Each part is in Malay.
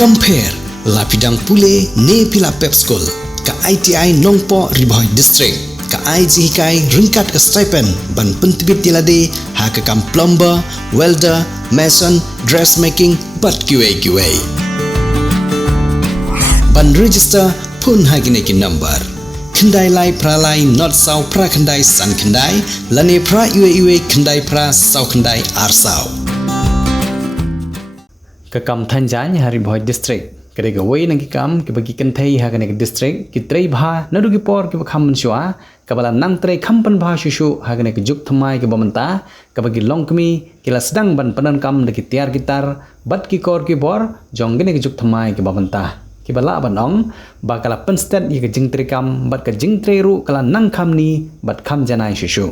Compare lapidang pule ne pila pep school ka ITI Nongpo Riboy District ka IGHI ringkat ke stipend ban pentibit dilade ha ka kam plumber, welder, mason, dressmaking bat QA ban register pun ha gine ki number kendai lai pralai not sau pra kendai san kendai lane pra iwe kendai pra sau kendai ar sau ke kam Thanjany Riboy District kare ga wei nang ki kam ke bagi kenthai ha kane district ki trei bha nadu ki por ki kham manchwa ka bala nang trei khampan bha shushu ha kane ki juk thamai ke bamanta ka bagi longkmi ki la sedang ban panan kam de ki tiar gitar bat ki kor ki bor jong gane ki juk thamai ke bamanta ki bala banong ba kala penstet ye ke jing trei kam bat ka jing trei ru kala nang kham ni bat kham janai shushu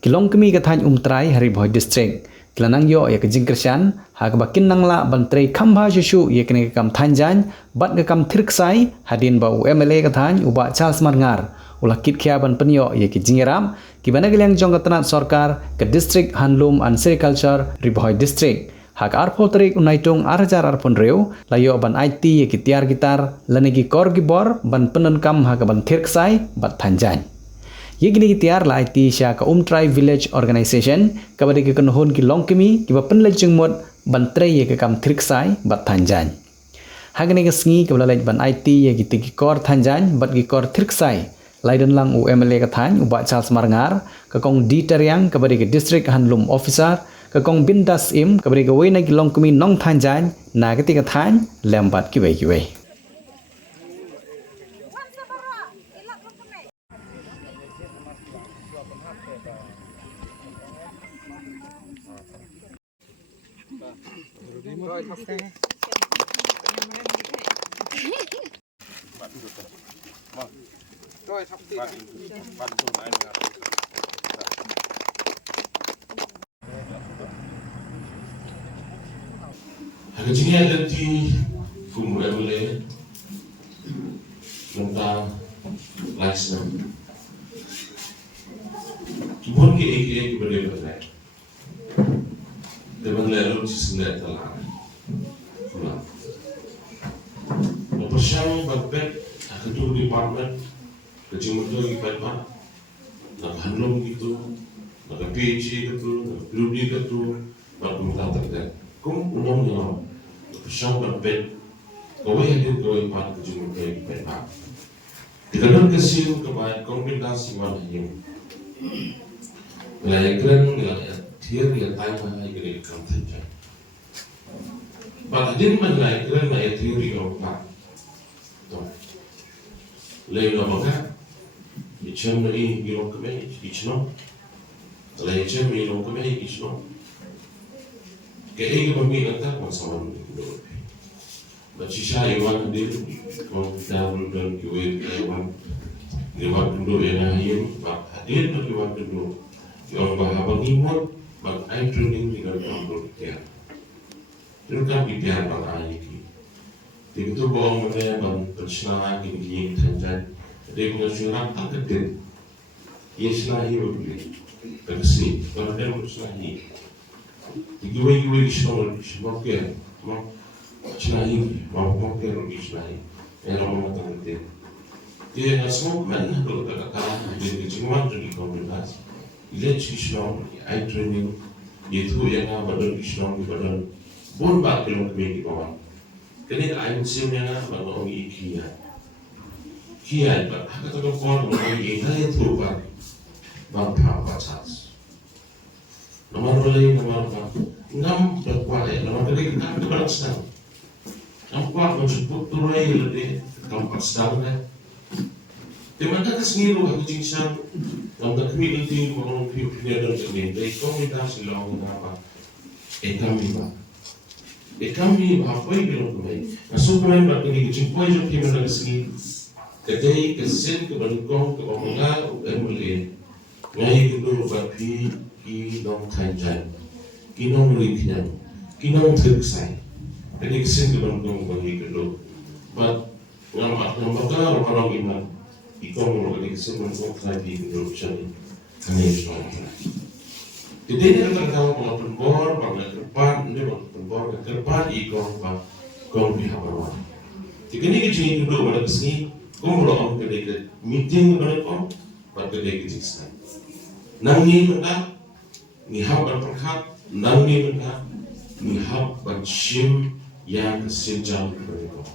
ki longkmi ka than trai Riboy District Kelanang yo ya ke jingkersian ha ke bakin nang la bantrei khamba shushu ye kene kam Thanjany bat ke kam thirksai hadin ba UMLA ka than uba Charles Marngar ula kit khia ban penyo ye ke jingeram ki bana geliang jong katanat sarkar ke district handloom and sericulture Riboy District ha ka arpol tarik unaitung arjar arpon reu layo ban IT ye ki tiar gitar lanegi kor gibor ban penan kam ha ke ban thirksai bat Thanjany ye gini tiar la IT sha ka trai village organization ka bade ke konhon ki longkemi ki ba penle jengmot ban tre ye ke kam thriksai bat Thanjany ha gini ke sngi ka bala ban IT ye ki ti kor Thanjany bat ki kor thriksai laidan lang UMLA ka than uba Charles Marngar ka kong di teriang ka bade ke district handloom officer ka kong bindas im ka bade ke wei na ki longkemi nong Thanjany na ke ti ka than lembat ki wei Hanya ada di UMLA tentang license. Kibun ke ek berde Dewan lalu sesuai telah. Persiapan bapak kedua department kecimut lagi bapak nak handlung gitu, nak PhD gitu, nak PhD gitu, bapak minta terkait. Kum umumnya persiapan bapak kau yang kau ipat kecimut lagi bapak. Dikarenakan kesil kebaik kombinasi mana yang layakan tiar yang tayang lagi dari kantor. Bahagian mana layakan layar teori orang Lain apa? Icam ni ilmu kami, icno. Lain icam ilmu kami, icno. Kaya kita bagi antar masalah dulu. Baca saya iwan hadir, kau dalam dan kiwet iwan dulu yang hadir, hadir dan iwan dulu. Yang bahagian imut, bagai training dengan kampung dia. Terus kami dia bagai ini. Itu bohong mereka bang persinalan gini Thanjany. Dia punya surat tak kedip. Ia selahi berbeli. Bersih. Kalau dia berselahi. Ibu semua kira. Mau selahi. Mau kira selahi. Yang orang tak kedip. Dia nak semua mana kalau tak kalah. Dia cuma jadi komunitas. Ia Islam. I training. Itu yang badan Islam di badan. Bon bak kalau kami di bawah. Kini air musimnya baru orang ikhya, ikhya. Hak kata kau orang ikhya itu apa? Bangpa batas. Nomor lain nomor apa? Ngam berkuat. Nomor kali kita berkuat sedang. Ngam kuat menjemput turai lebih tempat sedang kan? Di mana keseniru aku cincang. Ngam tak kami nanti orang punya dan kami dari komunitas lawan apa? Kami apa? Kami apa yang belum kami? Masuk kami bagi jumpa yang kami nak sini. Kedai kesin ke Bangkok ke Omanga UMLA. Ngai kedua bagi kinong Thanjany, kinong Rikyang, kinong Thirksai. Kedai kesin ke Bangkok bagi kedua. But ngamakar orang iman. Ikong orang kedai kesin Bangkok lagi kedua cari. Kami semua. Jadi ini akan tahu bahwa penbor, bahwa depan, ini bahwa penbor ke depan ikon, bahwa kong pihak bawah. Jika ni kecil duduk pada kesini, kong berdoa kedai meeting pada kong pada kedai kecil sana. Nangi mentah, ni hab berperkat, nangi mentah, ni hab bersim yang sejam kepada kong.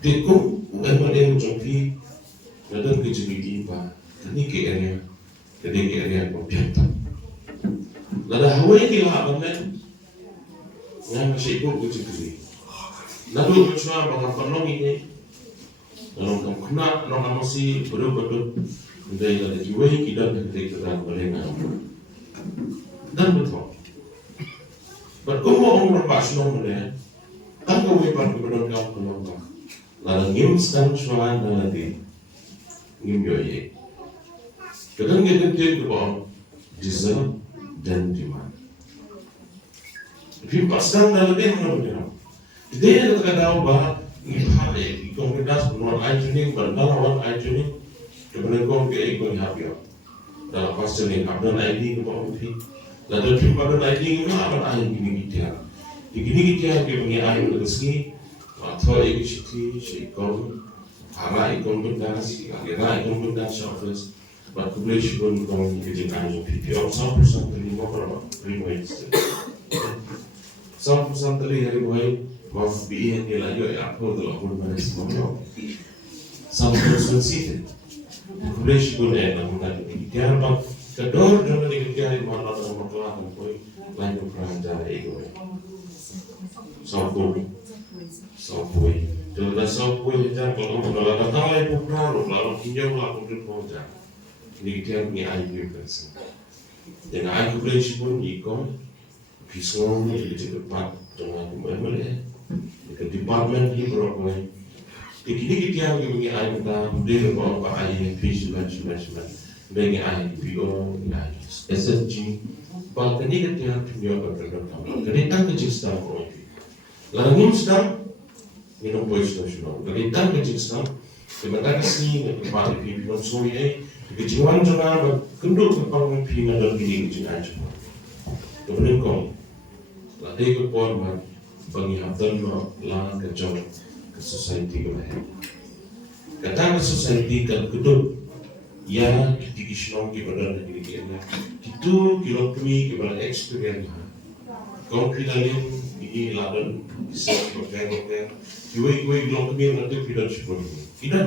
Tekong emang dia menjadi nadang kecil ini pa, ni ke area kong pianta. Lada Hawaii kila abang yang masih ikut kecil. Lalu macam bangga penolong ini, kalau kamu kena, orang masih betul dari ada jiwa kita dari kerana mereka dan betul. Berkumpulan orang berpasang mereka, tak kau hebat kebenaran kamu penolong. Lalu ngim sedang suara dan nanti ngim joye. Kadang kita tidak kau deserve dan demand. Tapi pasang dalam dia mana? Dia ada kata bahawa ini komunitas penjual iTunes berdalam iTunes kemudian kau ke ikut happy dalam pasal ini abang ID ke bawah ini lalu film abang ID itu abang ID gini kita dia punya ID rezeki atau ekspedisi sikon ara ikon berdasi akhirnya ikon berdasi office buat publish pun kau kerjakan itu PPO 100% terima berapa terima itu 100% terima mau bikin dia lagi aku tu aku mana semua sama person situ publish pun ada mungkin dia apa kedor dan dia mana orang makalah koi lain peran dari itu Sampui jadi sampui itu kalau kalau kata lain peran lalu kinjau lah untuk proja ini dia punya ID person dan ID publish pun ikon pisau jadi cepat jangan boleh ke department ni berapa ni? Kini kita yang bagi ayat kita dia berapa ayat fish management bagi ayat PO, ayat SSG. Bahkan ni kita yang punya berapa? Kini tak kecil sedang orang itu. Lalu ni sedang minum pois nasional. Kini tak kecil sedang sebentar kesini tempat PO soya kejiwaan jangan kenduk kepala PO dan gini kecil aja. Kemudian kau latih kepala bagi haftan lah kejauh ke society ke lain. Kata ke society kan kedua, ya kita kisah ke badan negeri kita, itu kilo kami ke badan experience. Kau kenalin ini ladan bisa pakai, kue kilo kami nanti tidak cukup. Tidak,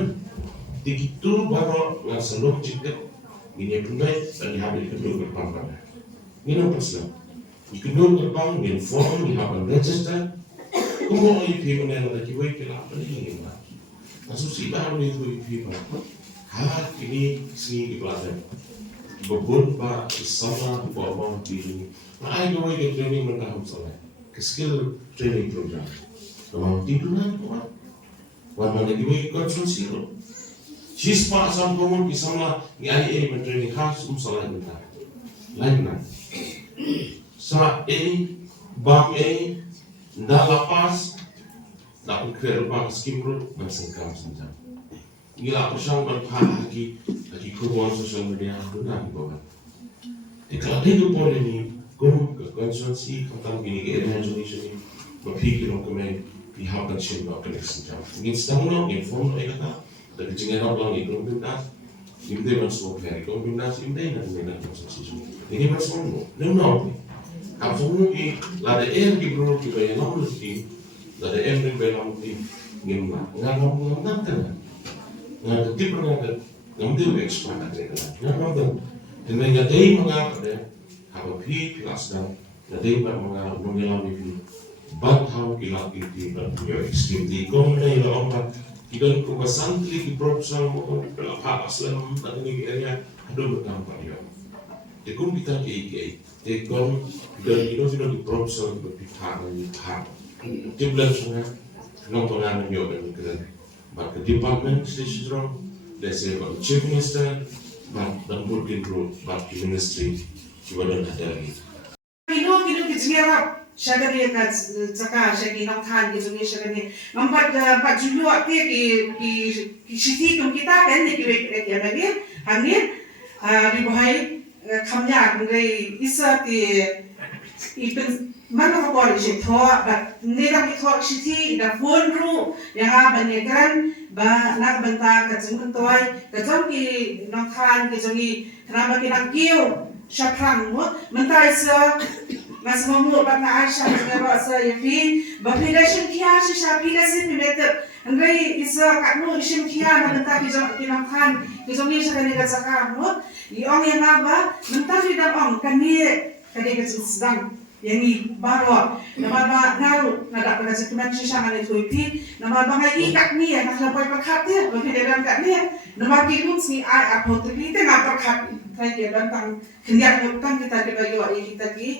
itu baru ngasalom cikgu ini punai dan dihabis kedua berpangkat. Ini nomor satu. Ikut gerbang, dengan form, dihapan register. Kumpulan IP mana yang lagi baik kelak ini lah. Masuk si baru itu IP mana. Hal ini sini di pelajar. Bebun pak sama bawa diri. Nah, ayo ke training mentahun soalnya. Ke skill training program. Kalau tiduran kuat. Warna lagi baik konsultasi lo. Sispa asam komun kisahlah ni IA mentraining khas soalnya mentah. Lain lah. Sa bang ndak lapas nak ukir bang skimru bersengkam senjam. Gila persang berpahagi lagi kubuan sosial media benar di bawah. Kalau dia pun ini kum ke konsultasi tentang gini ke Indonesia ini berfikir untuk pihak dan siapa kena senjam. Ingin setahun ingin form mereka dari jengeran orang itu pindah. Imde masuk hari kau pindah imde dan pindah konsultasi. Ini masuk no. Kampung ni, lada air di bawah kita yang lalu ni, lada air di bawah ni, gimana? Ngam kan? Ngam ketip orang ngambil ekspor ada kan? Ngam dengan nyadai mengapa apa pilas dan nyadai mengapa mengalami bad how kilat itu berpunya ekstrim di komunitas orang tidak kubasantri di proposal mau pelak aslam dan ini area ada bertambah dia. Tekun kita ke tekun dan itu sudah di proposal berpihak dan pihak. Tim dan semua penontonan juga dan maka department station strong, desa chief minister, dan mungkin bagi ministry juga dan ada lagi. Kino kejengera syagari kat cakap syagi nak than gitu ni syagari. Nampak julu aktif ki sisi kita kan ni kita lagi. Hamil di bawah kamnya mengenai isa ti ipen mana ko pori je thoa ba nira ki thoa shiti da phone ru yang banyakan ba nak benta ka jung toy ka jong ki nong khan ki jongi kenapa ki nang kiu syapang mo mentai se mas momu ba na aisha ba sa yafi ba relation kia shi shapi la sin met andai isa katnu isim kia na benta ki nong khan ki jongi sa ni ka zakam mo i ong yang ba menta fi da ong kan ni ka de ka sedang yang ni baru nama ba ngaru nada pada sekiman sisa ngane tuipi nama ba ngai ikat ni ya nak lepai perkat dia bagi dalam kat ni nama kilun ni ai apa tu kita nak perkat kai dia tentang kenyak tentang kita dibagi wa kita ki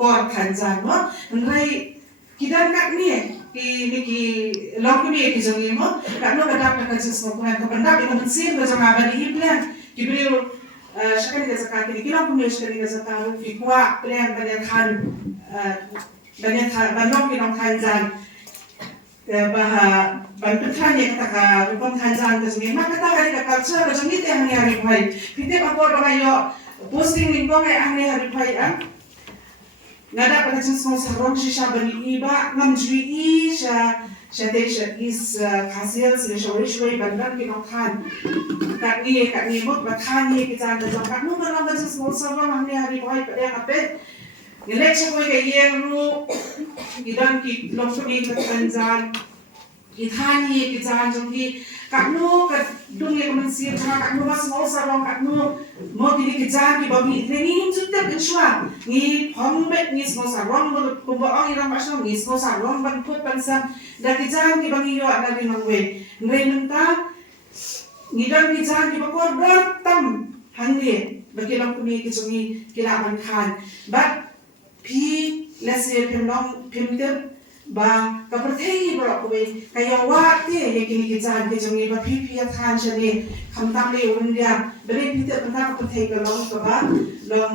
kor kanjan mo ngai kita kat ni ki lok ni ki jongi mo kat no kadap nak jenis mo kan kapanda bi mo sin ba jama ba ni plan ki beliau Sekarang kita sekarang ini kita punya sekarang kita sekarang fikwa plan banyak kan banyak kita kanjan bah bantu kan yang kita rupam kanjan tu semua maka kita hari kita culture tu semua itu yang hari hari kita apa orang yo posting link orang yang hari hari nada pada jenis semua sarong sisa bani iba ngamjui Syadesh is hasil sesuai bandar kita kan kat ni mot bakan ni kita ada jangka nu kalau macam semua sarong hari hari pada yang apa nilai sesuai kayak ru kita ki lokasi kanjan ikan ni kita jadi kat nu kat dunia manusia kat nu mas mau sarong kat nu mau kita ki babi ini sudah kecuali ni hombet ni semua sarong kumba orang yang masuk ni semua sarong bantu pensam dah kita ki bagi yo ada di nangwe ngai menta ni dan kita ki bakor bertam hangge bagi lam kuni ki sungi kila ban khan but pi lesir pemlong pemter ba kaperthei bro ko kaya wa te ye kini kita ke jongi ba pi khan jane khamtam le undia bere pi te panta kaperthei ka long ka ba long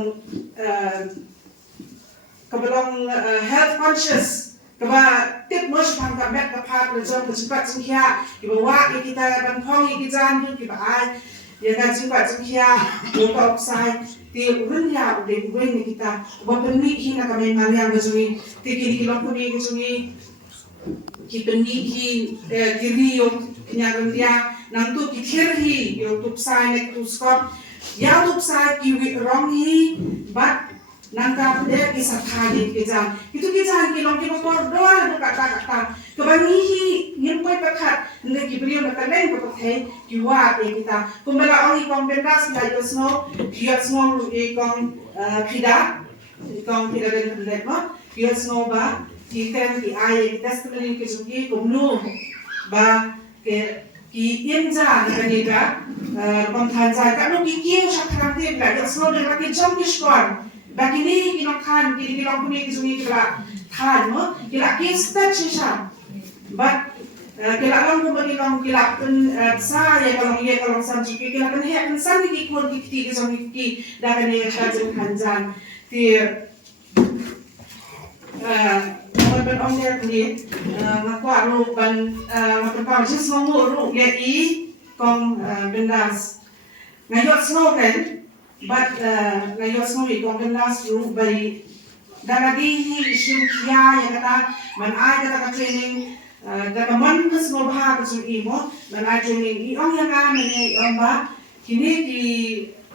kabalong health conscious kaba tip mos pang ka met ka phat le jong ka chipat singkya ki ba wa kita ban khong ki jan ki ba ai ya ka chipat singkya ko ka oxide ti urunya de wen kita ba penni hina ka men maria jongi ti ki lo ko ni jongi ki penni ki rio nya dia nang tu ki thirhi yo tup sai nek tu skop ya tup sai ki wi rong hi but nangka dia kisah kali kejan itu kejan kilong kita kordoa tu kata kebangi yang kau pakai nanti kibrio nak lain kau pakai kiwat kita kumbala orang ikon pendas nggak yosno yosno ikon pida dan lepas yosno ba kita di ayat testimoni kejuki kumnu ba ke ki inja ni kan kontanja kan lu kikiu syakran dia nggak yosno dengan kejam diskon bagi ni kita kan kita punya kesunyi kita kan mo kita kita sisa but kita orang bagi orang kita pun saya kalau sampai kita kan hek sampai di kod di kesunyi kita dah ni kita kanjan di orang orang dia ni ngaku aru ban ngaku jenis semua aru dia kong bendas ngajak semua kan but ngayon semua itu orang last room by dagadi isim kia yang kata manai kata training dagaman semua bahag semua imo manai training iong yang kami iong ba kini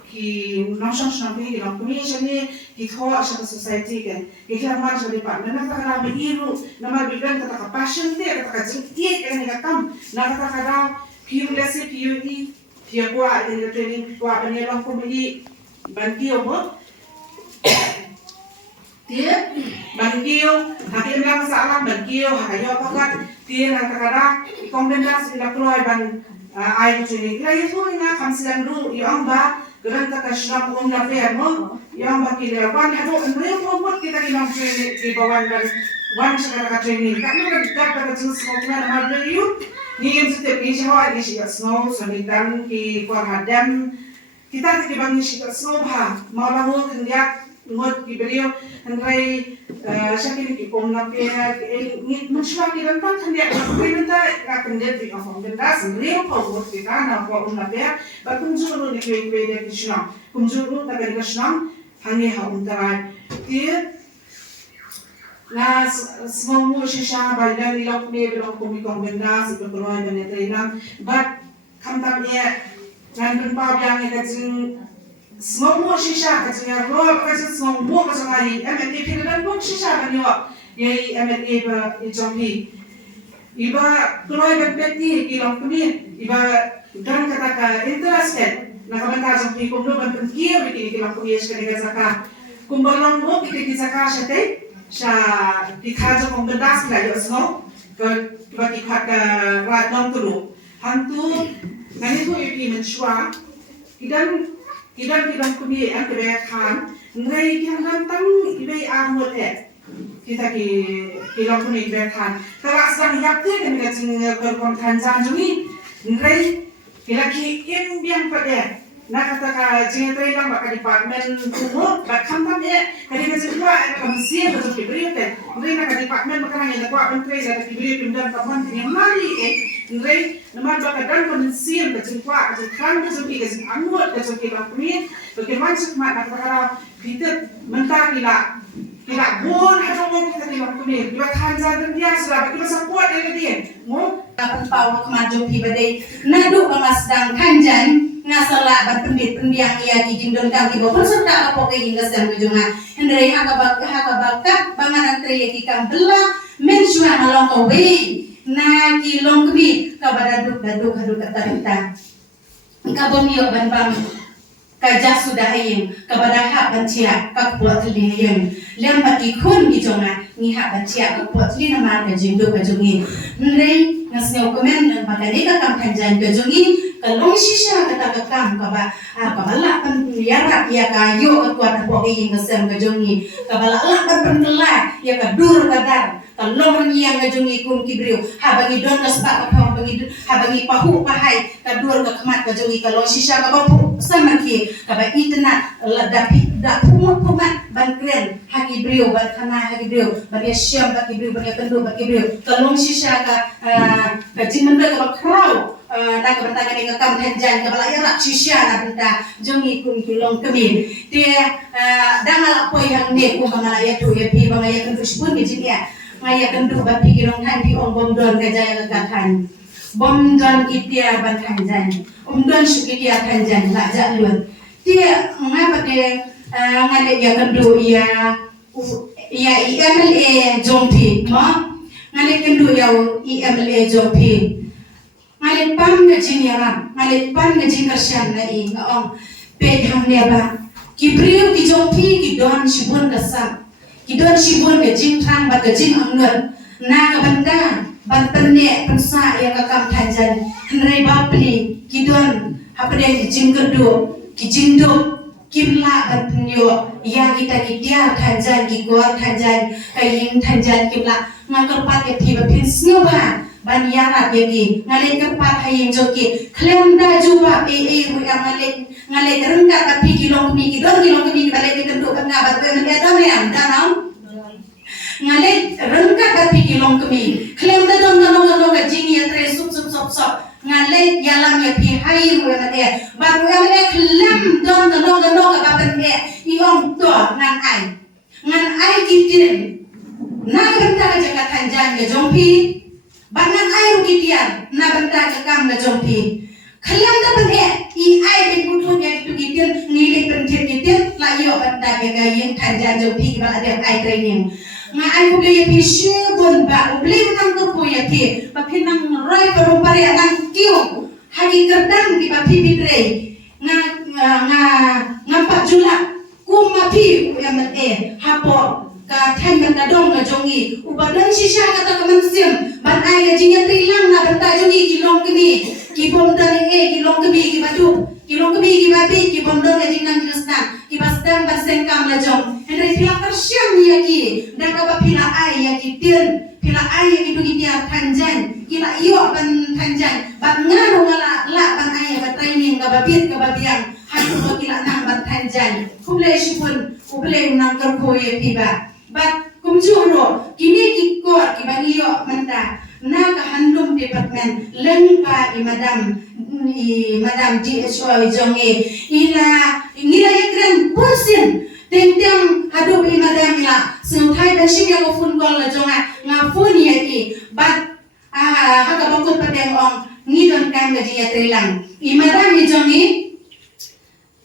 ki national national ki commission ni ki thua sa society kan kita macam department nak kata biru nama bidan kata passion dia kata jintie kan ni katam nak kata piu lesi piu ni piu kuat ini training kuat ini long komedi Bangkio mo, dia bangkio, hakim lang sa alam bangkio, hakayo pakat, dia nak kadang ikondendas ila keluar ban air cuci. Ila itu ina kamsian dulu, yang ba, kerana tak kasih nak fair mo, yang ba kira ban hado, andrei mo kita kena cuci di bawah ban, ban sekarang training. Kami kan kita pada jenis semua nama beliau, ni yang setiap ni siapa ni siapa snow, sanitan ki kuahadam. Kita tidak bangun sikap soba, malah mungkin dia ngot dibeliau, hentai sakit di komnapnya, ini macam kita kan dia, kita akan dia di orang kendas, beliau kau kita nak komnapnya, bakunjuru ni kue dia kisah, kunjuru tak ada kisah, hanya hauntaran, dia na semua shisha badan ilok ni belum kumi konvendas berkeluar dan yang but kamtam ya ngan berpau yang kacing semua shisha kacing roh kacing semua kacing hari MNA pilihan pun shisha kan yo yai MNA berjompi iba keluar dan peti ilok kumi iba dan kata interested na kabantar jompi kumdo bantu kia bikin ilok kumi sekali kata kumbalong mo kita sa te sa dikhajo kong bedas la yo sno ke bagi khat ka rat dong tu hantu ngani tu ipi menshwa kidan kumi an ke khan ngai kian dan tang ibe ahmot kita ki long kumi be khan kala sang yak te kan ga jing ker kon khan jan juni ngai kila ki im biang pa na kata ka jing trai lang ba ka department tumo ba kampam kali ka jing kwa ka msia ka jing beri te ngai na ka department ba ka ngai kwa ban trai ka beri pindan ka ban ni mari ngai nama ba ka dan kon msia ka jing kwa ka jing kan ka jing angot ka jing ka puni ke macam mana ka kita mentar kila bon hadong mo kita ni puni ba kan dan dia sudah kita support dia mo dapat pau kemajuan pribadi nadu mengasdang kanjan ngasala bat pendit pendiang ia kijing don kaki bokon serta apa ke hingga sang ujungan hendrai haka bakat banganan tri kikam bela mensua malong kowe na kilong kebi kabadaduk haduk kata kita kabon yo ban bang kajah sudah ayem kepada hak bancia kak buat li ayem lem bagi kun di jonga ni hak bancia kak buat li nama kajing do kajungi hendrai ngasnyo komen lem pada ni kakam kanjan kajungi kalong shisha kata kakam kaba kabala pan yarak ya kayo kuat po ing ngasem kajungi kabala la pan penela ya kadur kadar kalong yang kajungi kum kibriu habangi don kaspa ka habangi pahu pahai kadur kakmat kajungi kalong shisha kabapu samaki kaba itna ladapi da pumat ban kren haki briu ban kana haki briu ban syam baki briu ban tendu baki briu kalong shisha ka kajin menda ka krau na ka banta ni ka kam henjan ka bala yarak shisha na banta jungi kum kilong kemin dia dangal po yang ne ko mangala ya tu ya pi mangaya kan tuspun gijin ya ngaya kendu bati kilong han di ong bom don ka jaya ka kan bom don itia ban kanjan don sukitia kanjan la ja luan dia ngapa de ngale ya kendu ya IMLA jompi ma ngale kendu ya IMLA jompi ngale pam na jinyara ngale pam na jingarshan na i ngong pe hamne ba kibriu ki jompi ki don shibun kasam ki don shibun ke jingthang ba ke jing angnut na ka banda bantanne pensa ya ka kam thanjan hnrei bapli ki don hapde ki jingkerdu ki jingdo kimla bantunyo ya kita kitia thanjan ki gor thanjan kayin thanjan kimla ngakerpat ya thi ba phin snyoba ban yara yagi ngale kerpat hayin joki klemda juba pe ru ngale rengka ka pi kilong mi ki bale ki tentu kan ngabat pe ne adam ya danau ngale rengka ka pi kilong mi klemda don ka jingi ya tre sup ngale yalam ya pi hayin ru ne baru ngale klem don ka bapen e iong to ngan ai kitin na benta ka thanjan ya jompi bangan air kitian na benta ka kam na jompi khalam da ban i ai bin putun ya tu kitian ngile pentit kitian la yo benta ga yin thanjan jompi ba ada ai training nga ai ko le pi shebon ba o ble nang ko po ya pi pa pinang rai parum pare anang kiu hagi kerdang di pa pi bitre nga pa jula kuma pi ya mate hapo ka than ban da dong ka jongi ubadan shisha kata ka mansim ban ai ga jinga trilang na banta jongi kilong kemi ki bom dan kilong kemi ki batu kilong kemi ki babi ki bom dan ga jinang kristan ki basdang ban sengkam la jong henry pila persyam ya ki dan ka pila ai ya ki tin pila ai ya ki dugi dia thanjan kila iyo ban thanjan ban ngaru ngala la ban ai ga training ga babit ga babiang hatu ga kila nang ban thanjan kumle shipun kumle nang kerko ya tiba bat kumjuro kini kikor kibangiyo manta na kahandom department lengpa madam DSO jonge ila ngila ikren pulsin tentang hadu madam ila Thai ban ship yang fun gol la jonga ngafun ya ki bat haka bakut padeng ong ngidon kam ga dia trilang imada mi jongi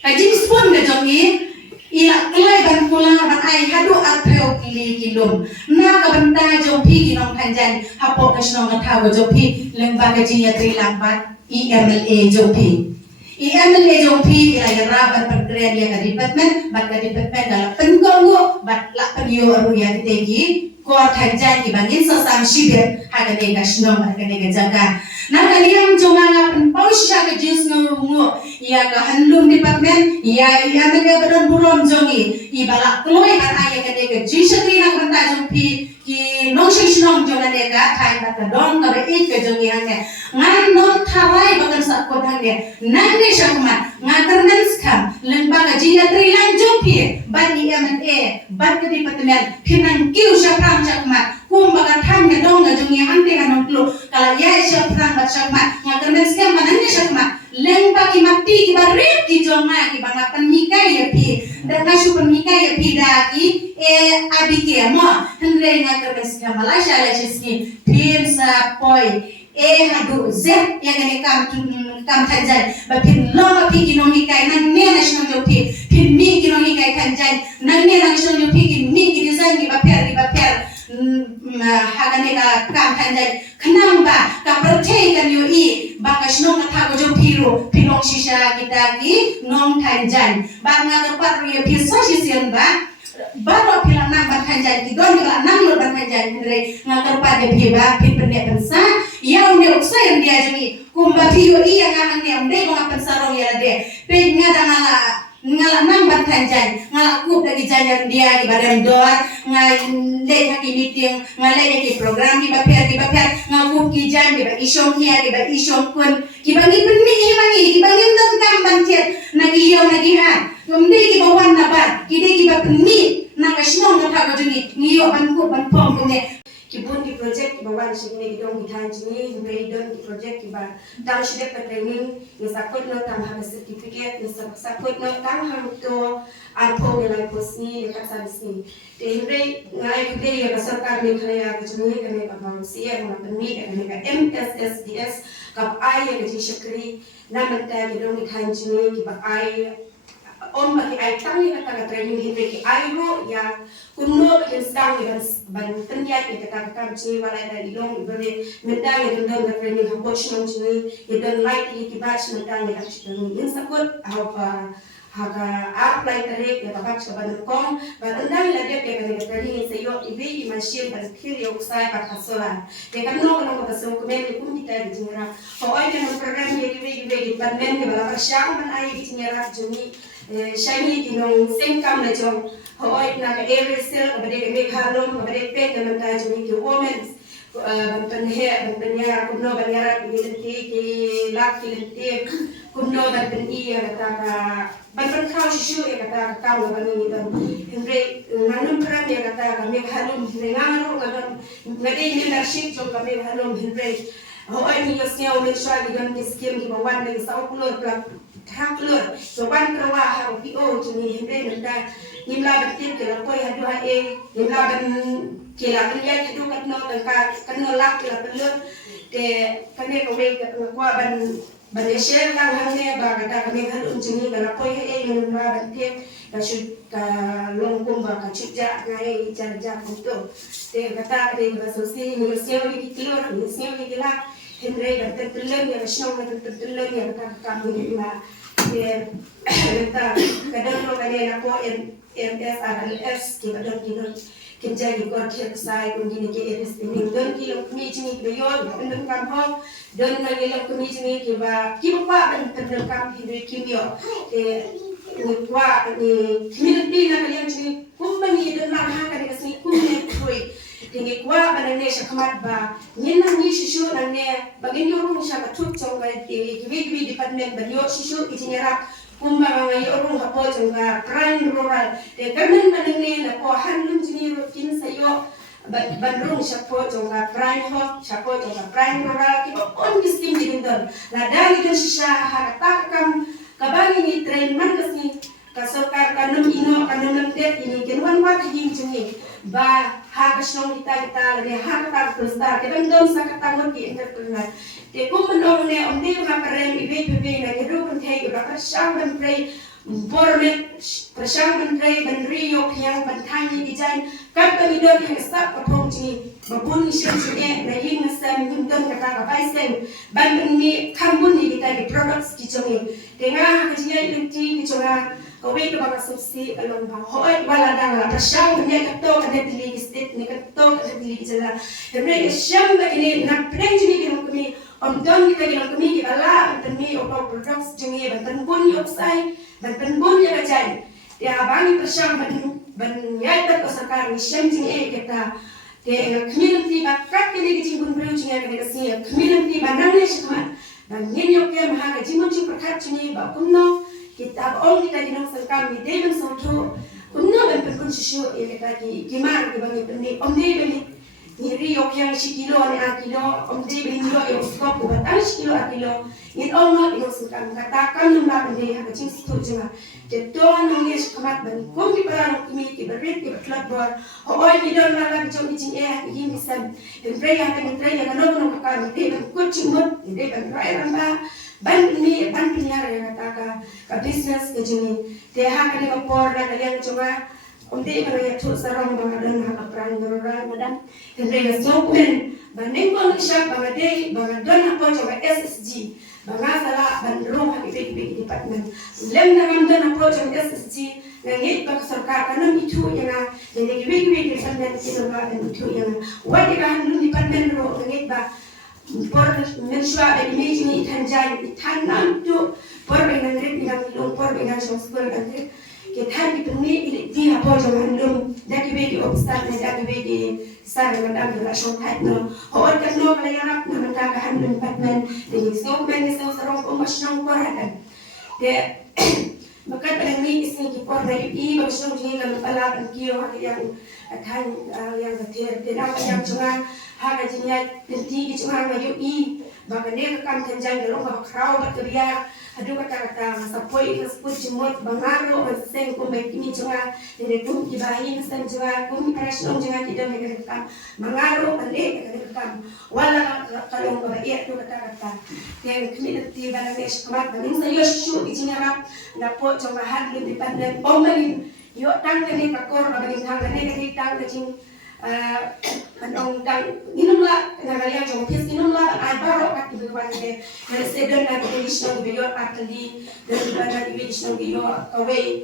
kajing spon ga jongi ila kelai ban pulang ban ai hadu atreo kili kilum na ka banta jong pi ginong kanjan hapo ka snong ka tawo jong pi lembaga dia trilang bat EMLA jong pi EMLA jong pi ila ya rabat perkrean dia ka department bat ka department dalam penggonggo bat la penyo aru ya tegi ko kanjan ki bangin sasam shibir haga de ka snong ka de jaga na kalian jonga pen pausya ka jus ngo ya ka handlum department ya EMLA badan burom jongi ibala kloi kan aya ka de ka jisri na banta jong pi ki nong shnong jonga de ka thai bat ka dong ka be ik ka jongi hane ngan non thawai bakan sa ko dhange nang ne shakmat ngaternan skam lembaga jina trilang jompi ban EMLA ban ke department pinang kiu syapram shakmat kumbaga thanya dong ga jongi hante hanon klo kala ya syapram bat shakmat ngaternan skam banang shakmat lemba ki mati ki barip ki jonga ki banga panikai ya pi dan nasu panikai ya pi daki abike mo hendre ngaternan skam malaysia la chiski pin sa poi hadu z yang ini kam tanjan bapin loma pi ginongi kai nan ne national jopi pin mi ginongi kai tanjan nan ne national jopi ki mi ki design ki baper hagane ka kam tanjan kenang ba ka percaya kan yo I baka snong ka thago jopi ro pinong shisha kita ki nong tanjan ba nga ka yo pi so shisien ba baru bilang nang bankanjan ki don bilang nang lo bankanjan andre ngatur pada biba pin pendek pensa ya unde uksa yang dia jadi kumba piyo iya nganang ne unde ko ngapen sarong ya de pe ngada ngala nang bankanjan ngala ku dagi janjan dia ki badan dor ngai le ki meeting ngale ki program ki baper ngaku ki jan ki ba isyong kia ki ba isyong kun ki bangi penmi ki bangi ndam kam bancet nagi yo nagi han Kumde ki bawan nabar, kide ki ba penmi nang kasnong na tago jungi ngiyo ban pom kumne kibun ki project ki bawan shikne ki dong ki than jini ngai don ki project ki ba dang shide pa training ni sakot no tam ha certificate ni sakot no tam ha to arpo ni lai posni ni ka sarisi te hindai ngai kude ya sarkar ni khaya ki jini ka ne ka bang sia ma penmi ka ne ka MSSDS ka ai ya ki shakri na manta ki dong ki than jini ki ba ai om bagi ai tangi kata training hindai ki ai ro ya kuno ki sedang ni ban tanya ki kata ci wala da idong bere menda ni dong da training ha coach nong ci ni dan light ki batch menda ni ka ci in sakot haga apply tare ya batch ka ban kong ban andai la de ka ni training se yo ibe machine ban kiri yo sai ba kasola de kan no ka so ko me ku kita di jinera ho ai kan program ni ibe ban men ni bala syang ban ai di jinera juni shani dinong sengkam na jong hoy na ka area sel ka bade me khalom ka bade pe na manta joni ki women bantan he bantan ya kumno banyara ki lak ki kumno bantan iya kata ka bantan khaw shishu ya kata ka kaw ban ni dan hindre nanum pram ya kata ka me khalom ngangaro ka ngade leadership jong ka me khalom hindre hoy ni yosnya umen shwa digan ki skim ki bawan ni sa ukulor plak haklur so ban krawa ha PO juni hinde nda nimla batin ke la koi hadu ha nimla ban ke la ban ya hadu kat no kan no lak la pelur te kane ko we ka kwa ban share lang hangne ba kata kame hadu juni la koi ha nimla ban te ka shut ka long kum ba ka chija ngai ja punto te kata re ba so si ni sio ki klor ni sio ki la hindre dan tertelan ya shnong dan tertelan ya kata kami la kadang lo kaya na ko MSRLS ki kadang kinja ki ko thek sai kun ni ki eres ni don ki lo kmi chini ki yo don kam ho don na ki lo kmi chini ki ba ban tadal kam hi ki yo ni kwa ni community na kalian chini kumbani don na ha ka ni kumne troi tingi kwa banane shakamat ba nina ni shishu nanne bagin yorung shaka tut chonga kiwi department banyo shishu itinera kumba ngai yorung hapo chonga prime rural te kamen banane na ko hanlum jiniro kin sayo bandrung shapo chonga prime ho shapo chonga prime rural ki on kiskim dindon la dali don shisha hakata kam kabani ni train man kasni ka sarkar kanum ino kanum det ini kinwan wat yin jingi ba hagas nong kita lagi hakata besar kita dong sakata ngerti entrepreneur te ko menong ne om di ma karen ibe na geru kan thai ura ka shang ban prei bormet prashang ban prei ban rio phiang ban thani design kap ka video yang sak ka phong chi babun shem chi e na yin na sam yum dong ka ka bai sen ban ni khambun ni kita di products ki chongi te nga ha chi ye ti ki chonga ko we to ba subsi along ba hoi wala dang la prashang ni ka to ka de li state ni ka to ka de li jala re sham ba ni na preng ni ki no kumi om dong kita ki no kumi ki bala ban ni o products jingi ban bun yok sai ban bun ya jai ya bani prashang ban ya ta ko sarkar ni shem jing e kita te community ba kat ni ki bun bru jing ya ka si community ba nang ne shikma ban yin yok ya ma ka jimun chu prakhat chini ba kunno kita om kita dinong sarkar ni de ban so tho kunno ban kun shishu e kita ki mar ki ban ni om de ban ni ri yok yang shikilo ni a kilo om de ban yo yo skop ko ba shikilo a kilo ni om no dinong sarkar kata kan num la ban de ha ka jing sto jinga te to nang ye shikmat ban kom ki para ki mi ki berit ki club bor o oi ni don la la jom ni jing e ha ki mi sam en preya ka no ka ni de ban ko chimot de ban rai ran ba ban pinyar yang kata ka business ke jini te ha ka ni por na ka yang cuma umde ka ya tu sarong ba dan ha ka pran dorang madam te re so men ban ning ko sha ba de ba don ha po cuma SSG ba nga sala ban ro ha ki department lem na ngam don ha po cuma SSG na ngi ba ka sarkar ka nam itu yang na de ki department ki no ba itu yang wa de ka han department ro ngi ba por menshwa image ni tanjai tanan tu por dengan rit dengan long por dengan school dan ke thani puni di ha po jang lum da ki be di obstat da ki be di sar dengan am la shon hat no ho ka no ka ya rap na ta ka han lum patman de ni so ben ni so sarong ko mashnong por hatan de makat ang ni isni ki por na i ba shong ji ka pala kan kiyo ha yang than yang ka the de na yang chunga haga jinya tinti ki cuma ma yu i ba ne ka kam tanjang lo ba kraw ba teriya adu kata masa poi ka sput jimot bangaro ma sen ko me kini cuma de tum ki bahi sen cuma ko mi prashno jinga ki de me ka mangaro ane ka kam wala kalong ba iya tu kata yang community ba ne shkamat ba ning sa yo shu ki jinya rap na po cuma had li dependent omalin yo tang ne ka kor ba ning hang ne ka tang ka jing ông đang inum la na galia jong pes inum la ai baro kat di bawah de na sedon na di sino di yo atli de na di sino di yo away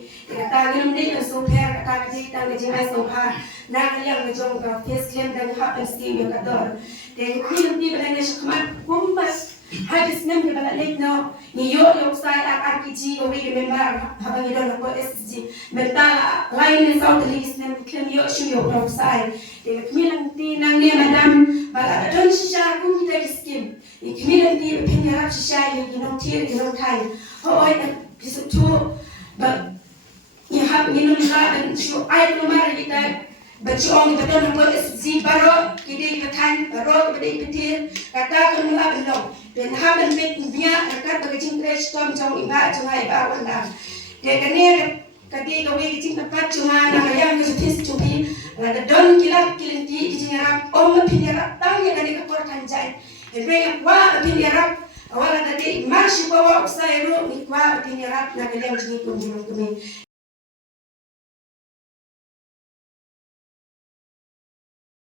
ta inum de so per ta di ta de jai so ha na galia na jong ka pes kem dan ha en sti yo kador de inum di bala ne shkmat kumpas hadis nem de bala lek no ni yo yo sai RPG away de member habang idon na po SG mental line sa utlis nem kem yo shu yo pro sai de kemilang ti nang ne madam bala don shisha kum kita skim kemilang ti pinyarap shisha yo ginong tir ginong thai ho oi bisu tu ba ni hab ni no la an shu ai no mar kita bachi ong ta don ko SG baro kidi ka than baro ba de pitir kata ko la ben no ben haben mit via ka ta jing tres tom jong iba jong ai ba wanda de kane kadi ka we jing ka pat cuma na yang ko tis cumi la da don kilap kilinti jing arab om pinyarap tang ya kadi ka por kanjai re wa pinyarap awala da de marshi ko wa usai ro ni kwa pinyarap na kali jing ko jing ko